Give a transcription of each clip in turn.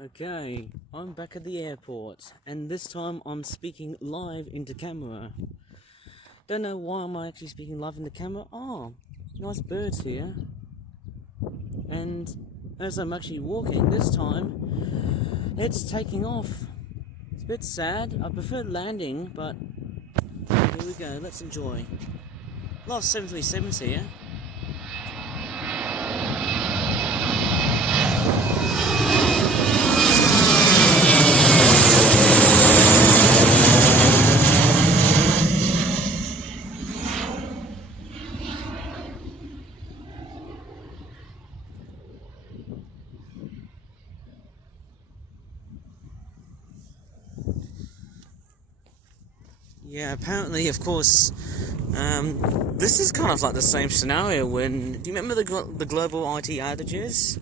Okay, I'm back at the airport, and this time I'm speaking live into camera. Don't know why I'm actually speaking live into camera. Oh, nice birds here. And as I'm actually walking, this time it's taking off. It's a bit sad. I prefer landing, but here we go. Let's enjoy. A lot of 737s here. Yeah, apparently, of course, this is kind of like the same scenario when... Do you remember the global IT outages?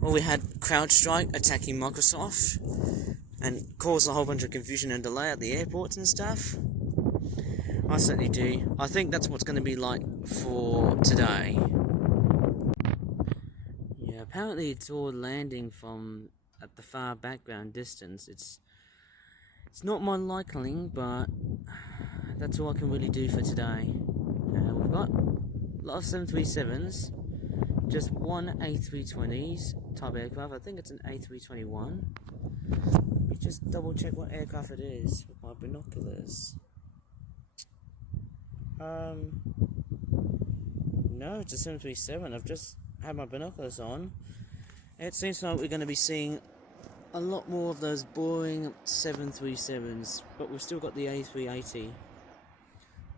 Well, we had CrowdStrike attacking Microsoft and caused a whole bunch of confusion and delay at the airports and stuff. I certainly do. I think that's what's going to be like for today. Yeah, apparently it's all landing from at the far background distance. It's not my liking, but that's all I can really do for today. We've got a lot of 737s, just one A320s type aircraft. I think it's an A321. Let me just double check what aircraft it is with my binoculars. No, it's a 737. I've just had my binoculars on. It seems like we're going to be seeing a lot more of those boring 737s, but we've still got the A380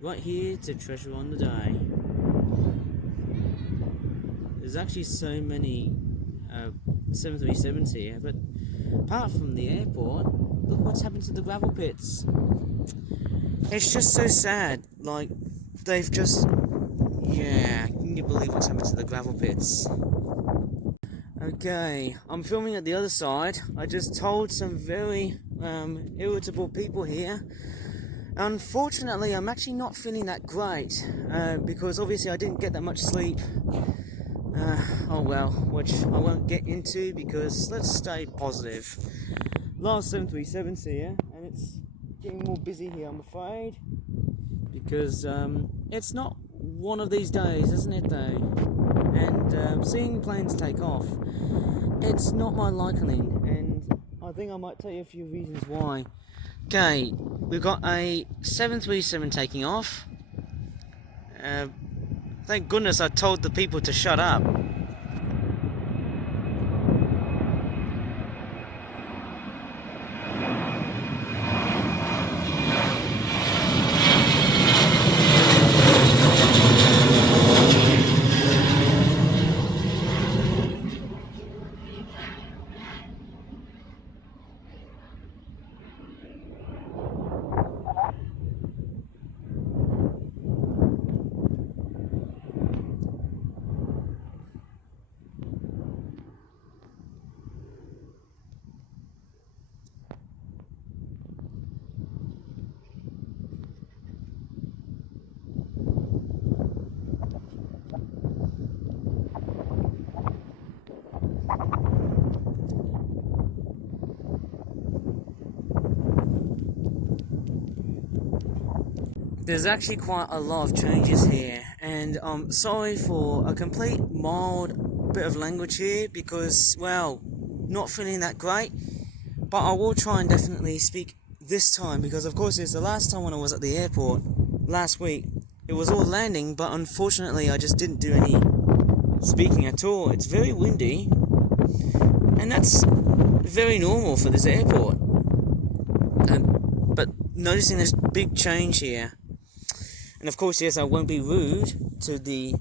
right here to treasure on the day. There's actually so many 737s here, but apart from the airport, look what's happened to the gravel pits. It's just so sad. Like, they've just... Yeah, can you believe what's happened to the gravel pits? Okay, I'm filming at the other side. I just told some very irritable people here. Unfortunately, I'm actually not feeling that great because obviously I didn't get that much sleep. Oh well, which I won't get into because let's stay positive. Last 737's here, and it's getting more busy here, I'm afraid, because it's not one of these days, isn't it though? And seeing planes take off, it's not my liking, and I think I might tell you a few reasons why. Okay, we've got a 737 taking off. Thank goodness I told the people to shut up. There's actually quite a lot of changes here, and I'm sorry for a complete mild bit of language here because, well, not feeling that great, but I will try and definitely speak this time because, of course, it's the last time when I was at the airport last week. It was all landing, but unfortunately I just didn't do any speaking at all. It's very windy, and that's very normal for this airport. But noticing this big change here. And of course, yes, I won't be rude to the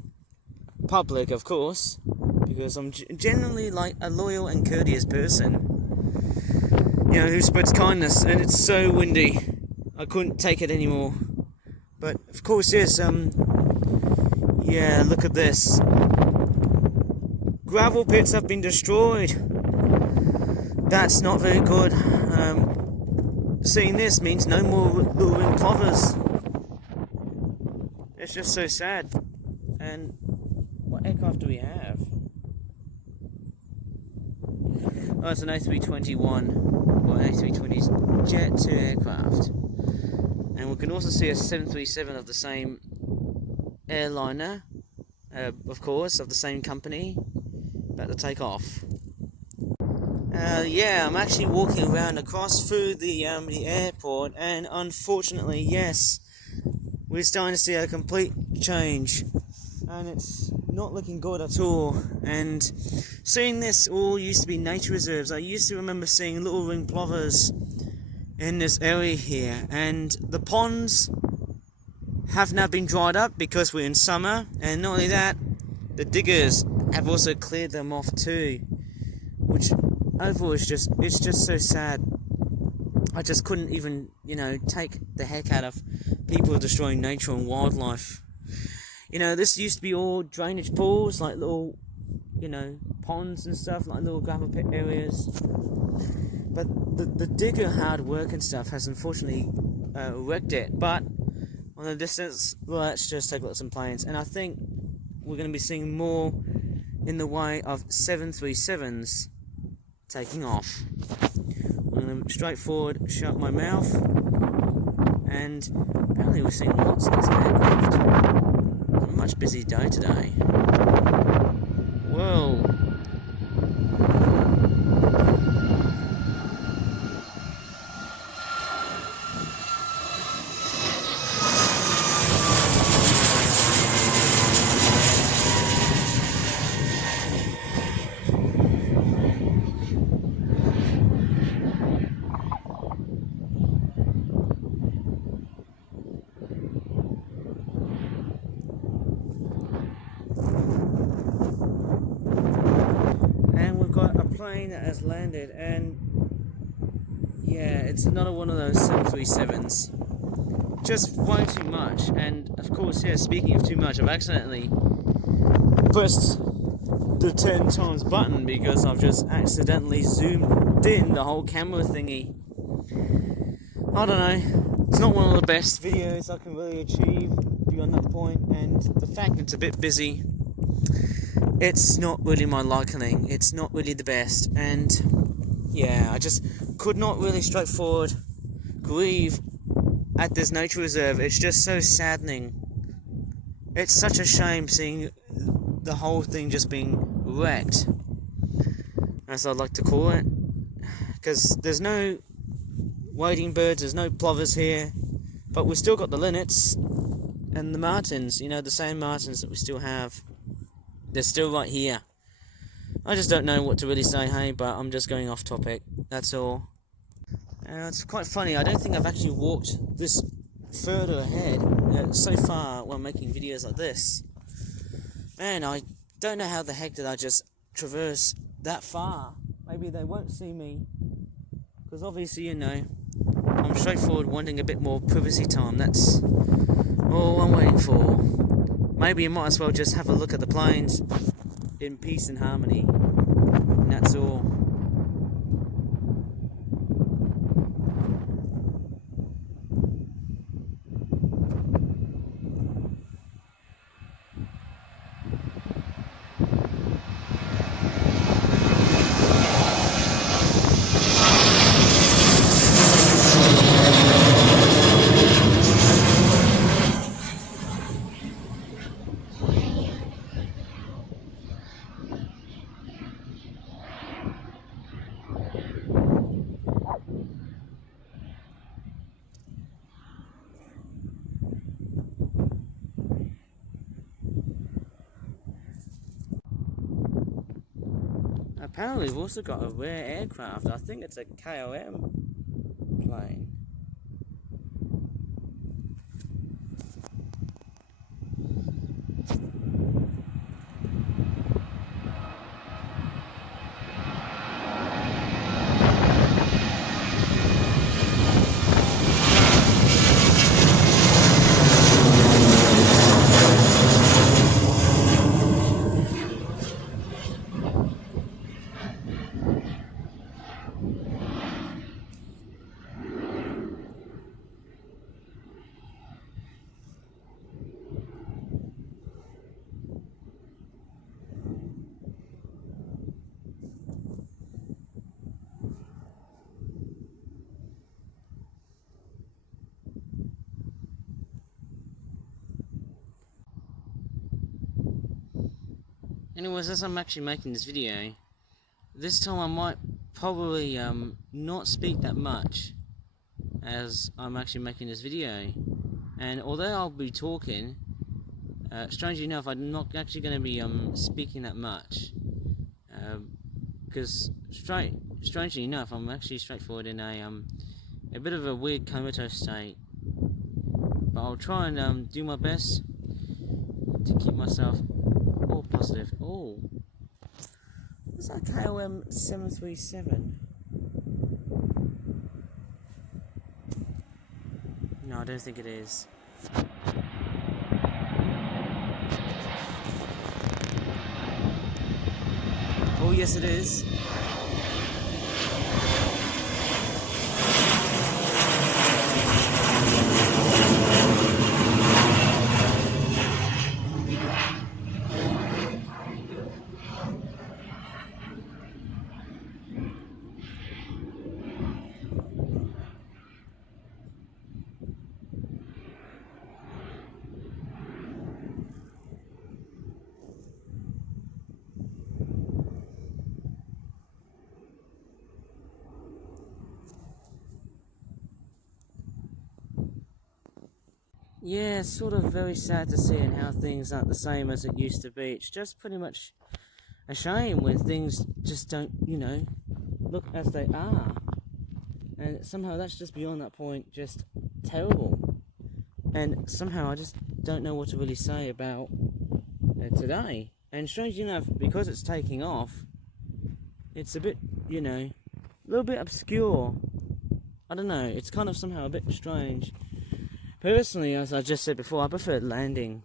public, of course, because I'm generally like a loyal and courteous person, you know, who spreads kindness, and it's so windy, I couldn't take it anymore. But of course, yes, yeah, look at this. Gravel pits have been destroyed. That's not very good. Seeing this means no more luring plovers. It's just so sad. And what aircraft do we have? Oh, it's an A321 or an A320 Jet 2 aircraft. And we can also see a 737 of the same airliner, of course, of the same company, about to take off. Yeah, I'm actually walking around across through the airport, and unfortunately, yes, we're starting to see a complete change, and it's not looking good at all. And seeing this all used to be nature reserves. I used to remember seeing little ring plovers in this area here, and the ponds have now been dried up because we're in summer, and not only that, the diggers have also cleared them off too, which overall is it's just so sad. I just couldn't even, take the heck out of people destroying nature and wildlife. This used to be all drainage pools, like little, ponds and stuff, like little gravel pit areas. But the digger hard work and stuff has unfortunately wrecked it. But on the distance, let's just take a look at some planes. And I think we're going to be seeing more in the way of 737s taking off. I'm going to straight forward, shut my mouth, and apparently we're seeing lots of this aircraft. It's a much busy day today. Whoa. And we've got a plane that has landed, and yeah, it's another one of those 737s. Just way too much. And of course, yeah, speaking of too much, I've accidentally pressed the 10 times button because I've just accidentally zoomed in the whole camera thingy. I don't know, it's not one of the best videos I can really achieve beyond that point, and the fact it's a bit busy, it's not really my liking. It's not really the best, and yeah, I just could not really straightforward grieve at this nature reserve. It's just so saddening. It's such a shame seeing the whole thing just being wrecked, as I'd like to call it, because there's no wading birds, there's no plovers here, but we've still got the linnets and the martins, the same martins that we still have. They're still right here. I just don't know what to really say, hey, but I'm just going off topic, that's all. It's quite funny, I don't think I've actually walked this further ahead so far when making videos like this. Man, I don't know how the heck did I just traverse that far. Maybe they won't see me, because obviously, I'm straightforward wanting a bit more privacy time. That's all I'm waiting for. Maybe you might as well just have a look at the planes in peace and harmony. And that's all. Apparently we've also got a rare aircraft. I think it's a KLM plane. Anyways, as I'm actually making this video, this time I might probably not speak that much as I'm actually making this video. And although I'll be talking, strangely enough, I'm not actually going to be speaking that much. Because strangely enough, I'm actually straightforward in a bit of a weird comatose state. But I'll try and do my best to keep myself all positive. Oh, what's that KOM 737? No, I don't think it is. Oh, yes, it is. Yeah, it's sort of very sad to see and how things aren't the same as it used to be. It's just pretty much a shame when things just don't, look as they are. And somehow that's just beyond that point, just terrible. And somehow I just don't know what to really say about today. And strangely enough, because it's taking off, it's a bit, a little bit obscure. I don't know, it's kind of somehow a bit strange. Personally, as I just said before, I prefer landing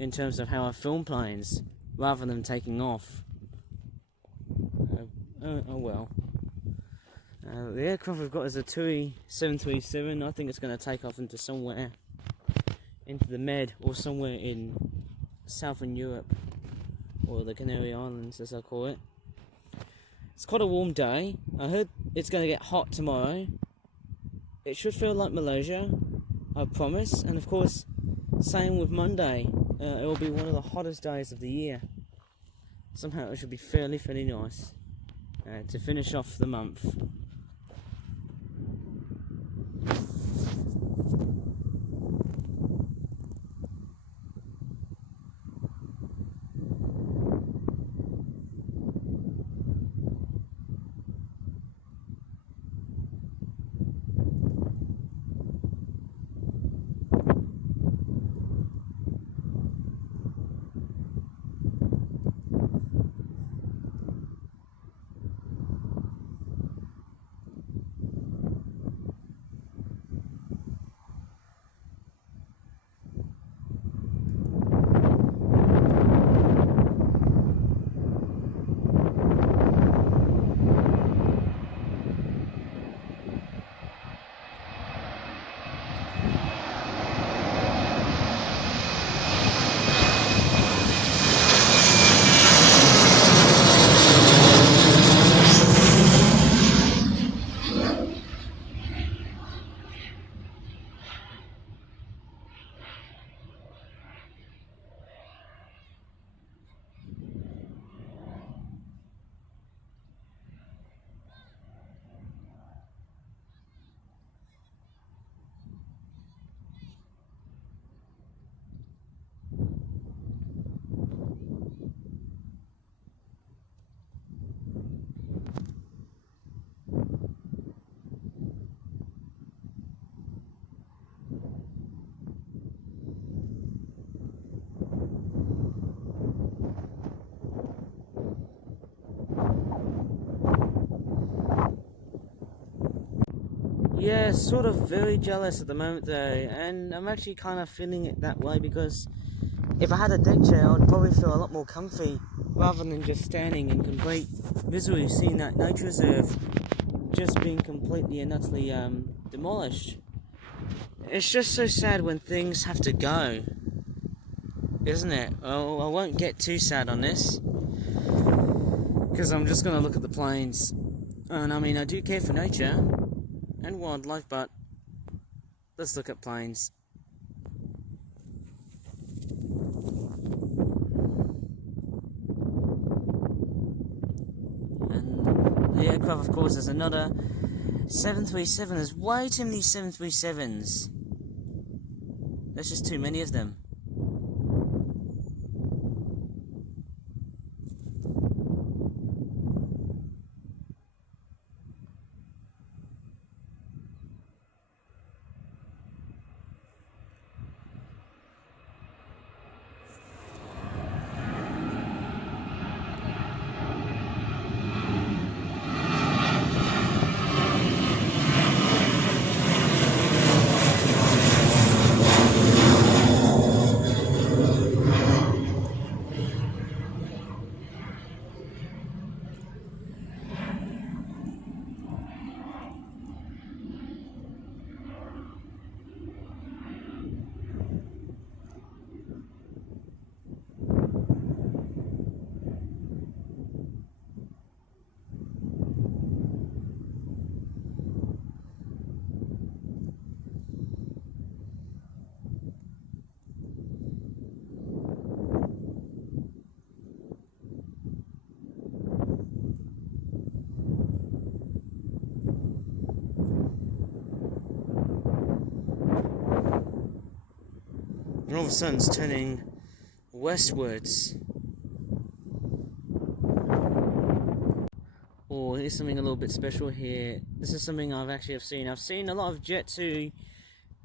in terms of how I film planes rather than taking off. Oh well. The aircraft we've got is a TUI 737. I think it's going to take off into somewhere, into the Med or somewhere in Southern Europe, or the Canary Islands as I call it. It's quite a warm day. I heard it's going to get hot tomorrow. It should feel like Malaysia, I promise. And of course, same with Monday. It will be one of the hottest days of the year. Somehow it should be fairly nice to finish off the month. Yeah, sort of very jealous at the moment though, and I'm actually kind of feeling it that way because if I had a deck chair, I'd probably feel a lot more comfy rather than just standing in complete misery, seeing that nature reserve just being completely and utterly demolished. It's just so sad when things have to go, isn't it? Well, I won't get too sad on this because I'm just going to look at the planes. And I mean, I do care for nature and wildlife, but let's look at planes. the aircraft, of course, is another 737. There's way too many 737s. There's just too many of them. And all of a sudden it's turning westwards. Oh, here's something a little bit special here. This is something I've seen. I've seen a lot of Jet2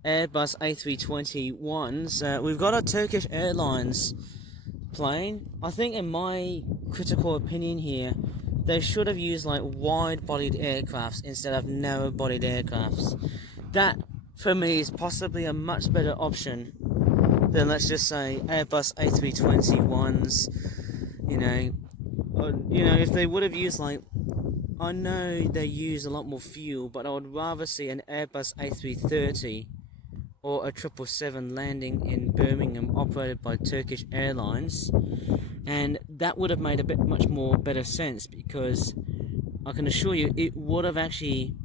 Airbus A321s. We've got a Turkish Airlines plane. I think, in my critical opinion here, they should have used like wide-bodied aircrafts instead of narrow-bodied aircrafts. That, for me, is possibly a much better option than, let's just say, Airbus A321s. If they would have used, like, I know they use a lot more fuel, but I would rather see an Airbus A330 or a 777 landing in Birmingham operated by Turkish Airlines, and that would have made much more better sense, because I can assure you it would have actually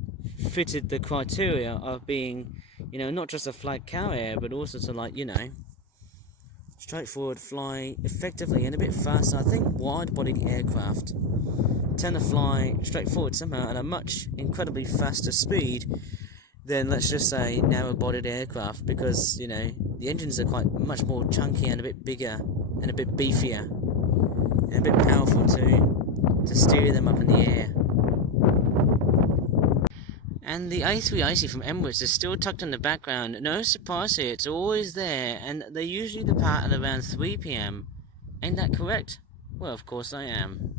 fitted the criteria of being, not just a flag carrier, but also to, straightforward, fly effectively and a bit faster. I think wide-bodied aircraft tend to fly straightforward somehow at a incredibly faster speed than, let's just say, narrow-bodied aircraft, because, the engines are much more chunky and a bit bigger and a bit beefier and a bit powerful to steer them up in the air. And the A380 from Emirates is still tucked in the background. No surprise here, it's always there, and they usually depart at around 3 PM. Ain't that correct? Well, of course I am.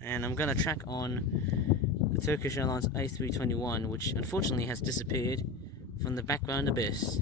And I'm going to track on the Turkish Airlines A321, which unfortunately has disappeared from the background abyss.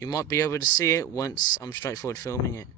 You might be able to see it once I'm straightforward filming it.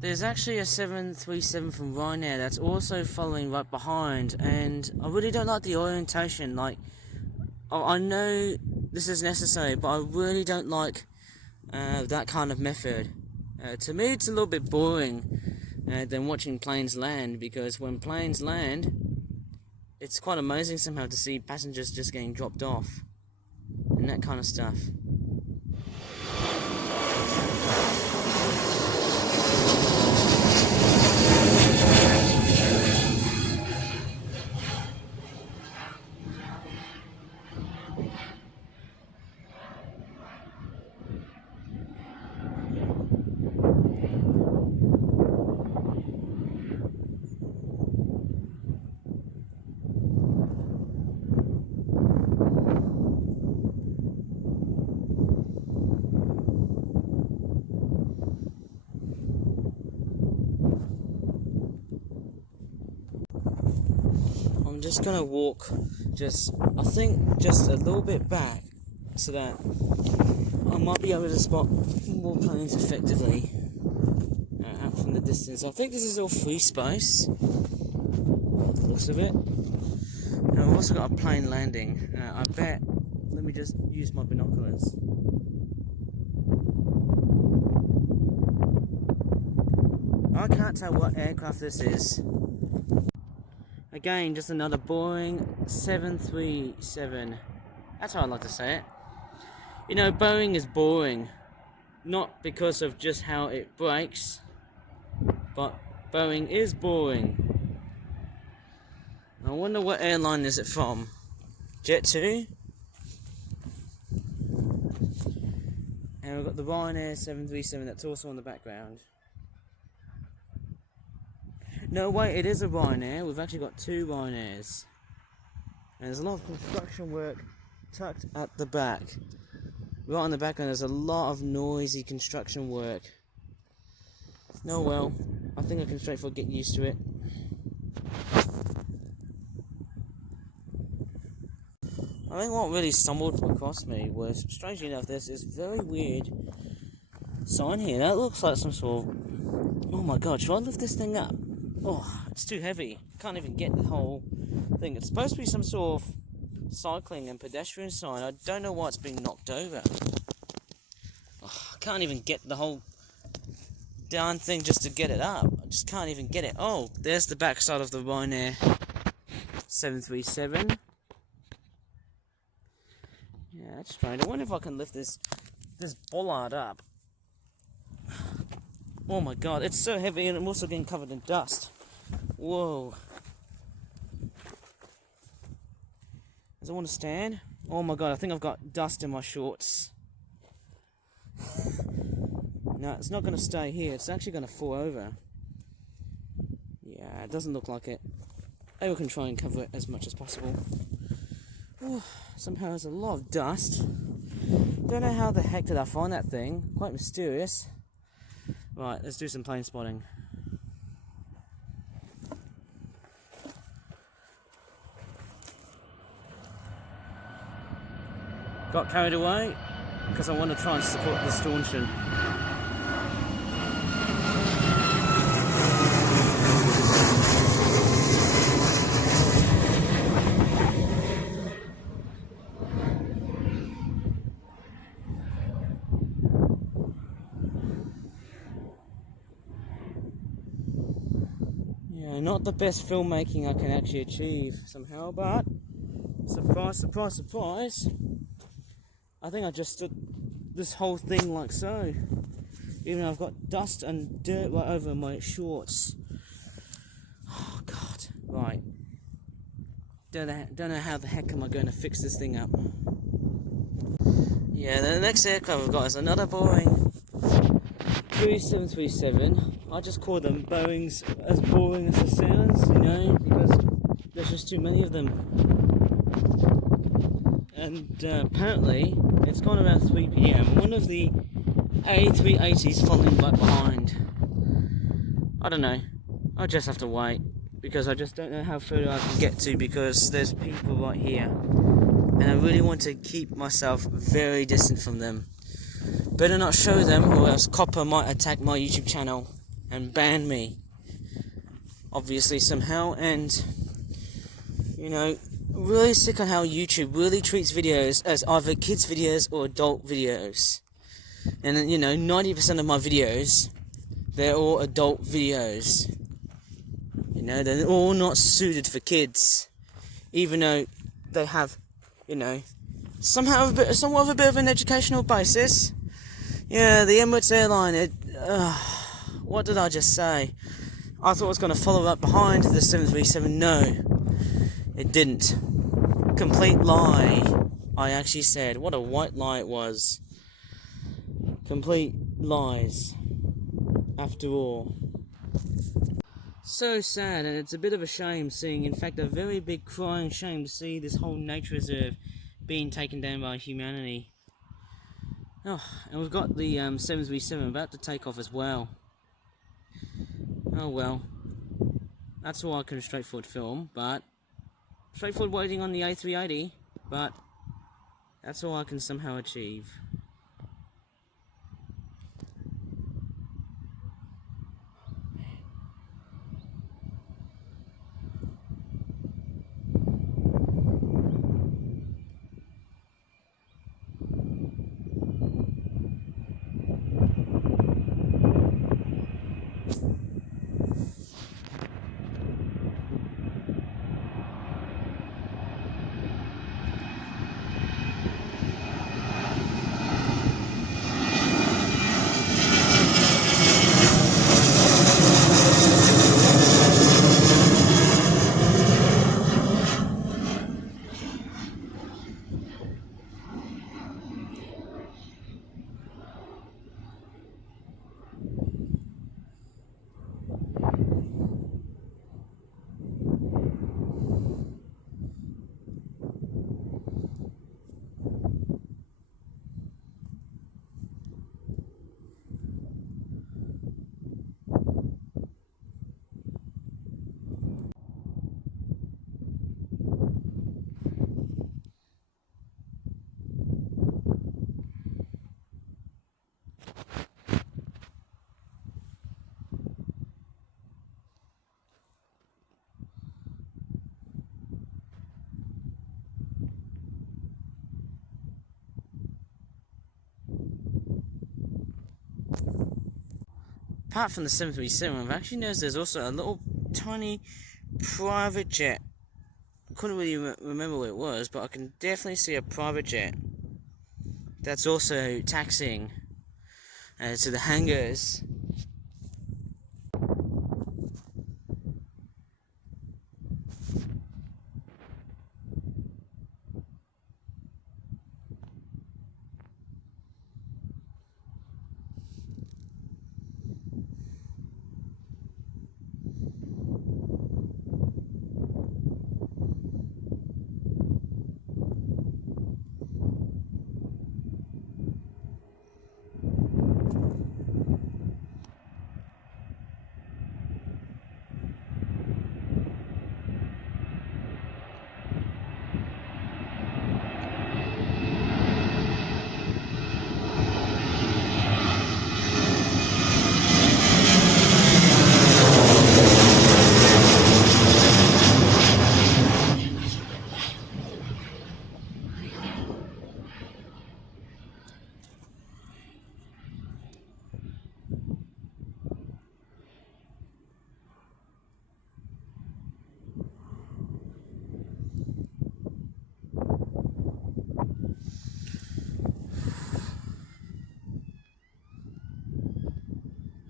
There's actually a 737 from Ryanair that's also following right behind, and I really don't like the orientation. Like, I know this is necessary, but I really don't like that kind of method. To me, it's a little bit boring than watching planes land, because when planes land, it's quite amazing somehow to see passengers just getting dropped off and that kind of stuff. just gonna walk, I think just a little bit back, so that I might be able to spot more planes effectively out from the distance. I think this is all free space, by the looks of it. And I've also got a plane landing. I bet, let me just use my binoculars. I can't tell what aircraft this is. Again, just another Boeing 737. That's how I like to say it. You know, Boeing is boring. Not because of just how it breaks, but Boeing is boring. I wonder what airline is it from? Jet2? And we've got the Ryanair 737 that's also in the background. No, wait, it is a Ryanair. We've actually got two Ryanairs. And there's a lot of construction work tucked at the back. Right in the background, there's a lot of noisy construction work. No, well, I think I can straightforward get used to it. I think what really stumbled across me was, strangely enough, there's this very weird sign here. That looks like some sort of... Oh my god, should I lift this thing up? Oh, it's too heavy. Can't even get the whole thing. It's supposed to be some sort of cycling and pedestrian sign. I don't know why it's being knocked over. Oh, I can't even get the whole darn thing just to get it up. I just can't even get it. Oh, there's the backside of the Ryanair 737. Yeah, that's strange. I wonder if I can lift this bollard up. Oh my god, it's so heavy and I'm also getting covered in dust. Whoa. Does it want to stand? Oh my god, I think I've got dust in my shorts. No, it's not going to stay here. It's actually going to fall over. Yeah, it doesn't look like it. Maybe we can try and cover it as much as possible. Oh, somehow there's a lot of dust. Don't know how the heck did I find that thing. Quite mysterious. Right, let's do some plane spotting. Got carried away because I want to try and support the stanchion. Yeah, not the best filmmaking I can actually achieve somehow, but surprise, surprise, surprise. I think I just stood this whole thing like so. Even though I've got dust and dirt right over my shorts. Oh god. Right. Don't know how the heck am I going to fix this thing up. Yeah, the next aircraft I've got is another Boeing 737. I just call them Boeings as boring as it sounds, you know, because there's just too many of them. And apparently, it's gone around 3 PM. One of the A380s following right behind. I don't know. I'll just have to wait, because I just don't know how further I can get to, because there's people right here. And I really want to keep myself very distant from them. Better not show them, or else Copper might attack my YouTube channel and ban me. Obviously, somehow. And, you know, really sick on how YouTube really treats videos as either kids videos or adult videos. And you know, 90% of my videos, they're all adult videos. You know, they're all not suited for kids, even though they have, you know, somewhat of a bit of an educational basis. Yeah, the Emirates airline. What did I just say? I thought it was going to follow up behind the 737. No, it didn't. Complete lie. I actually said, what a white lie it was. Complete lies. After all. So sad, and it's a bit of a shame seeing, in fact, a very big crying shame to see this whole nature reserve being taken down by humanity. Oh, and we've got the 737 about to take off as well. Oh well. That's all I can straightforward film, but straightforward waiting on the A380, but that's all I can somehow achieve. Apart from the 737, I've actually noticed there's also a little tiny private jet. I couldn't really remember what it was, but I can definitely see a private jet that's also taxiing to the hangars.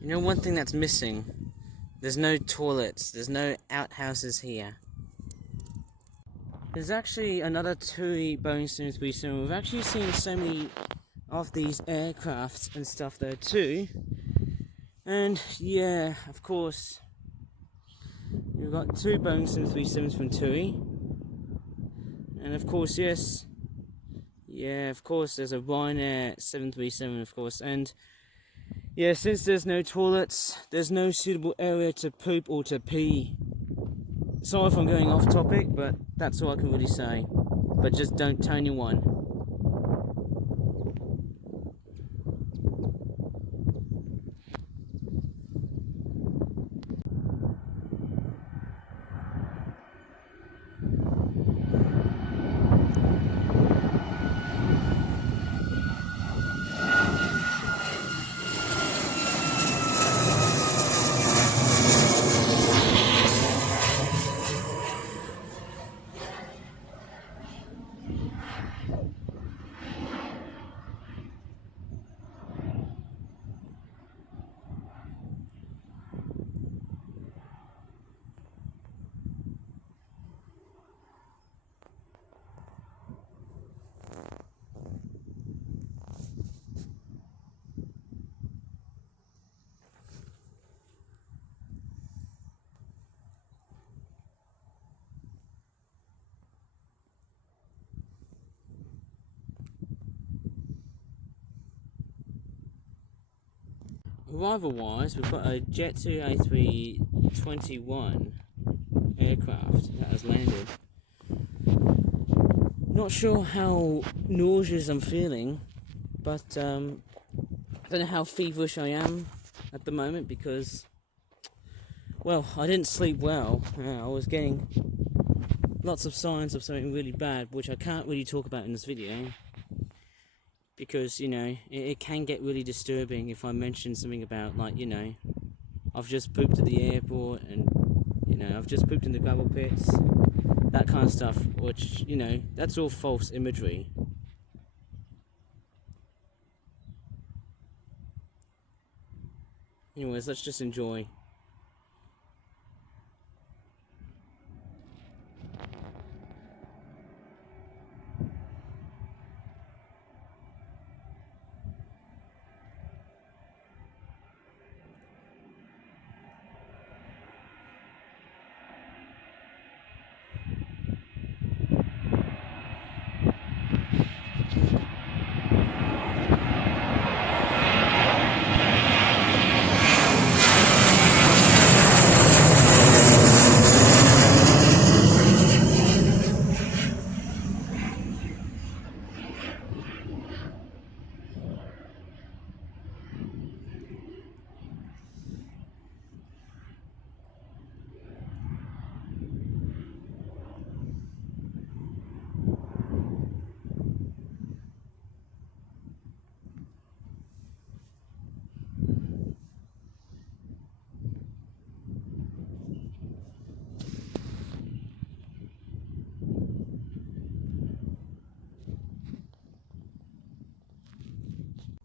You know one thing that's missing? There's no toilets, there's no outhouses here. There's actually another TUI Boeing 737. We've actually seen so many of these aircrafts and stuff there too. And yeah, of course, we've got two Boeing 737s from TUI. And of course, yes, yeah, of course, there's a Ryanair 737, of course. And yeah, since there's no toilets, there's no suitable area to poop or to pee. Sorry if I'm going off topic, but that's all I can really say. But just don't tell anyone. Arrival-wise, we've got a Jet2 A321 aircraft that has landed. Not sure how nauseous I'm feeling, but I don't know how feverish I am at the moment because, well, I didn't sleep well. I was getting lots of signs of something really bad, which I can't really talk about in this video because, you know, it can get really disturbing if I mention something about, like, you know, I've just pooped at the airport and, you know, I've just pooped in the gravel pits, that kind of stuff, which, you know, that's all false imagery. Anyways, let's just enjoy.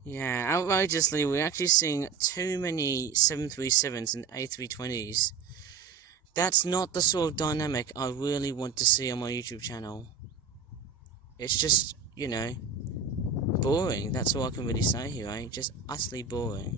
Yeah, outrageously, we're actually seeing too many 737s and A320s. That's not the sort of dynamic I really want to see on my YouTube channel. It's just, you know, boring. That's all I can really say here, right? Just utterly boring.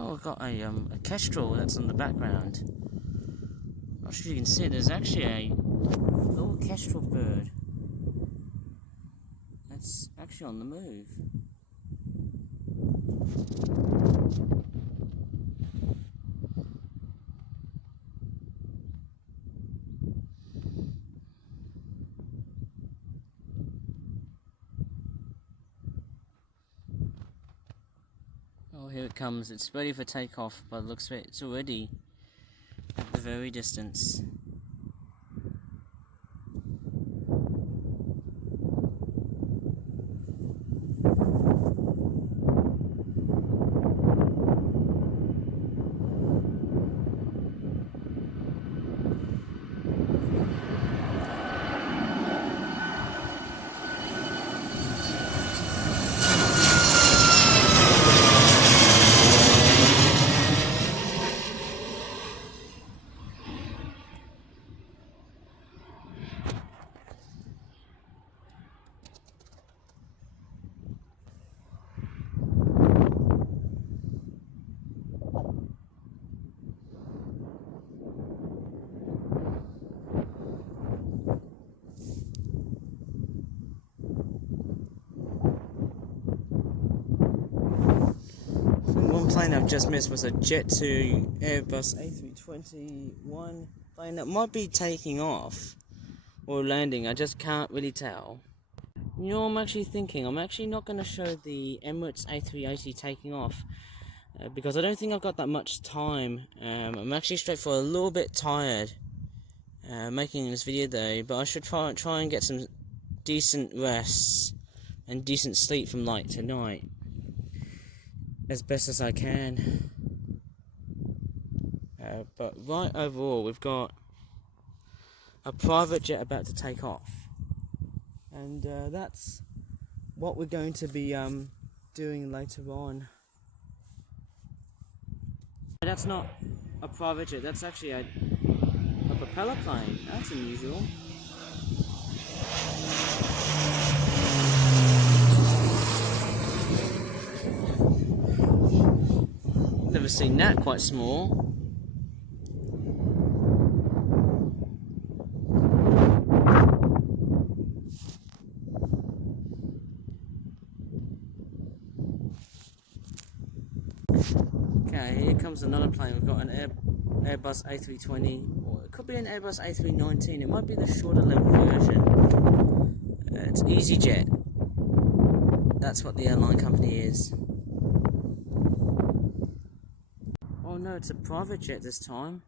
Oh, I've got a kestrel that's in the background. Not sure if you can see it. There's actually a little kestrel bird that's actually on the move. Oh, here it comes. It's ready for takeoff, by the looks of it. It's already at the very distance. One plane I've just missed was a Jet2 Airbus A321 plane that might be taking off or landing. I just can't really tell. You know, I'm actually thinking I'm actually not going to show the Emirates A380 taking off because I don't think I've got that much time. I'm actually straight for a little bit tired making this video though, but I should try and get some decent rests and decent sleep from like tonight as best as I can. But right overall, we've got a private jet about to take off, and that's what we're going to be doing later on. That's not a private jet, that's actually a propeller plane. That's unusual. Never seen that quite small. Okay, here comes another plane. We've got an Airbus A320, or it could be an Airbus A319. It might be the shorter level version. It's EasyJet. That's what the airline company is. Oh no, it's a private jet this time.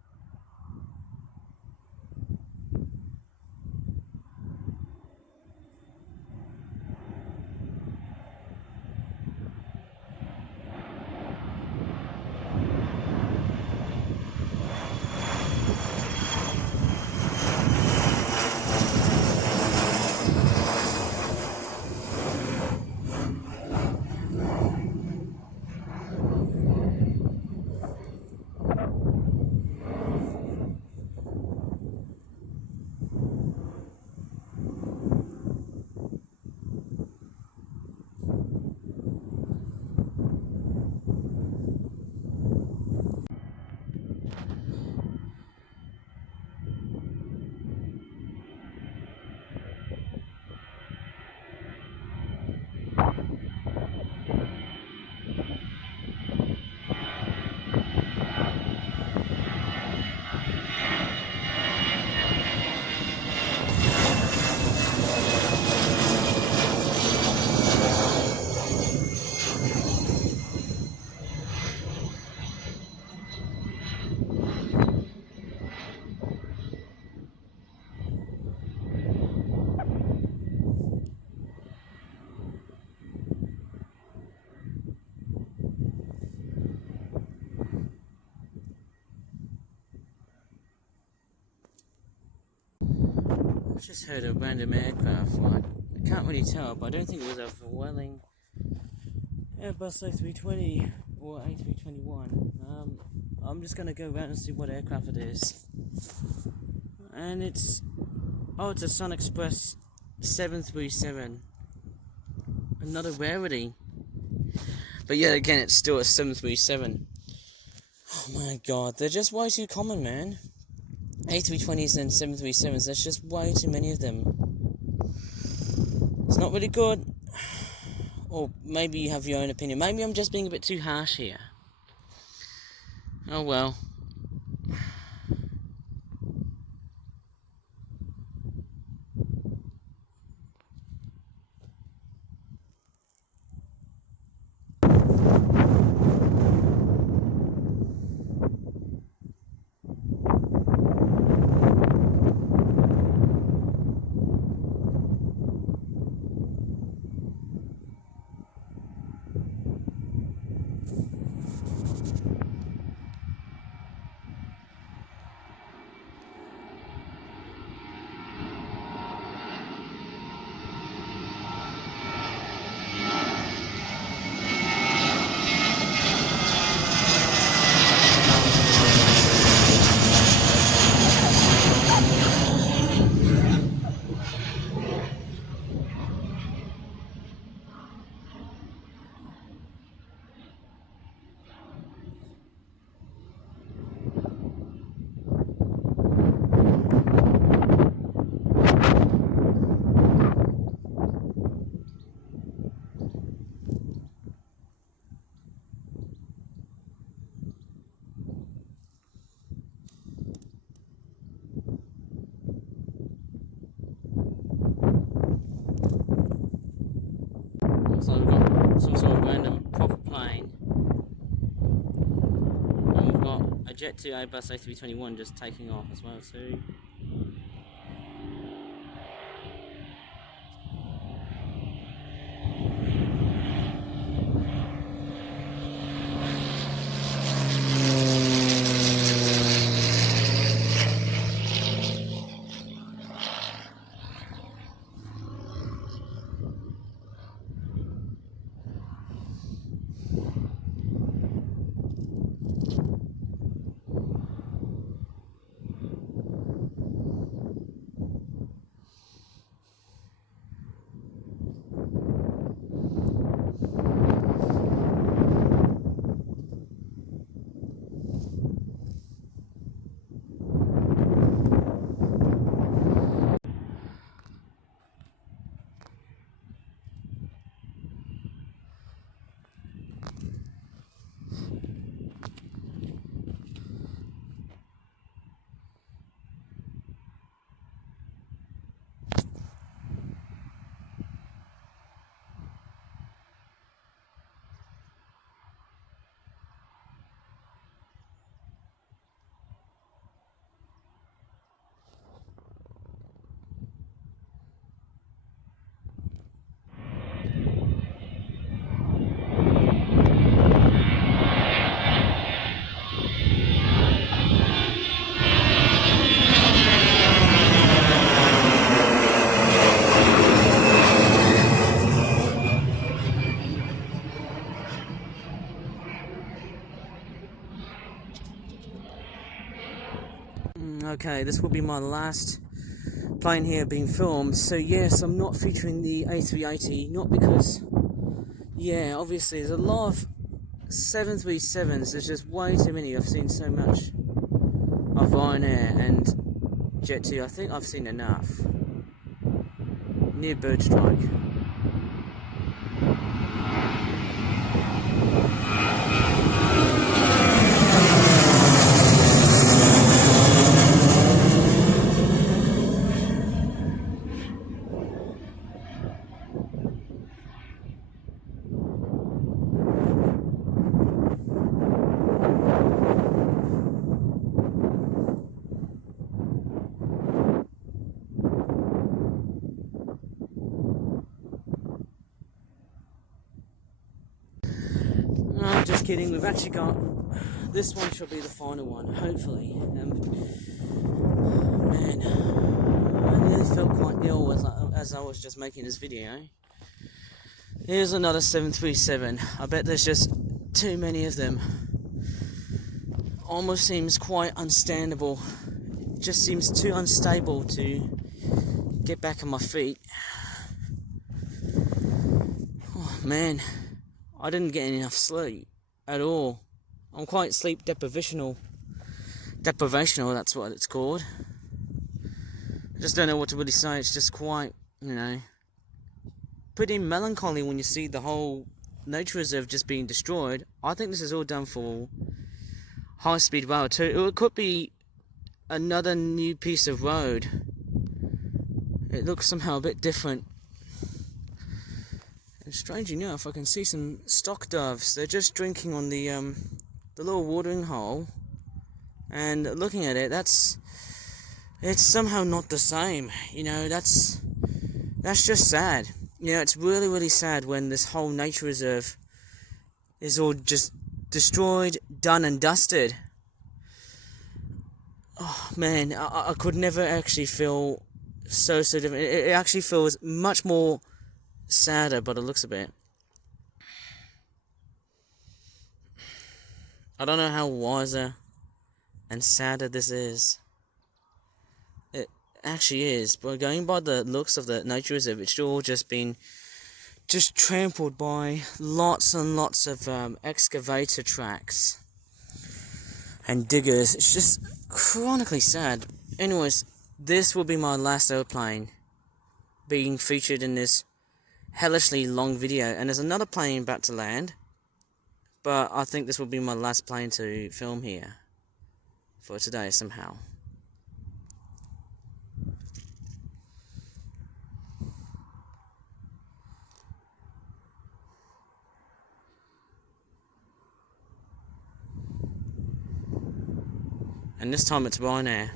I just heard a random aircraft. Well, I can't really tell, but I don't think it was a Vueling Airbus A320 or A321. I'm just gonna go around and see what aircraft it is. And it's a Sun Express 737. Another rarity. But yet again, it's still a 737. Oh my god, they're just way too common, man. A320s and 737s, there's just way too many of them. It's not really good. Or maybe you have your own opinion. Maybe I'm just being a bit too harsh here. Oh well. Jet2 Airbus A321 just taking off as well too. Okay, this will be my last plane here being filmed. So yes, I'm not featuring the A380, not because, yeah, obviously there's a lot of 737s, there's just way too many. I've seen so much of Ryanair and Jet2, I think I've seen enough. Near bird strike. No, just kidding, we've actually got, this one shall be the final one, hopefully. Man, I nearly felt quite ill as I was just making this video. Here's another 737, I bet there's just too many of them. Almost seems quite unstandable, it just seems too unstable to get back on my feet. Oh man, I didn't get enough sleep at all. I'm quite sleep deprivational, that's what it's called. I just don't know what to really say. It's just quite, pretty melancholy when you see the whole nature reserve just being destroyed. I think this is all done for high-speed rail too. It could be another new piece of road. It looks somehow a bit different. And strangely enough, I can see some stock doves. They're just drinking on the little watering hole. And looking at it, it's somehow not the same. That's just sad. It's really, really sad when this whole nature reserve is all just destroyed, done and dusted. Oh man, I could never actually feel so different. It actually feels much more sadder by the looks of it. I don't know how wiser and sadder this is. It actually is, but going by the looks of the nature reserve, it's all just been trampled by lots and lots of excavator tracks and diggers. It's just chronically sad. Anyways, this will be my last airplane being featured in this hellishly long video, and there's another plane about to land, but I think this will be my last plane to film here for today somehow. And this time it's Ryanair.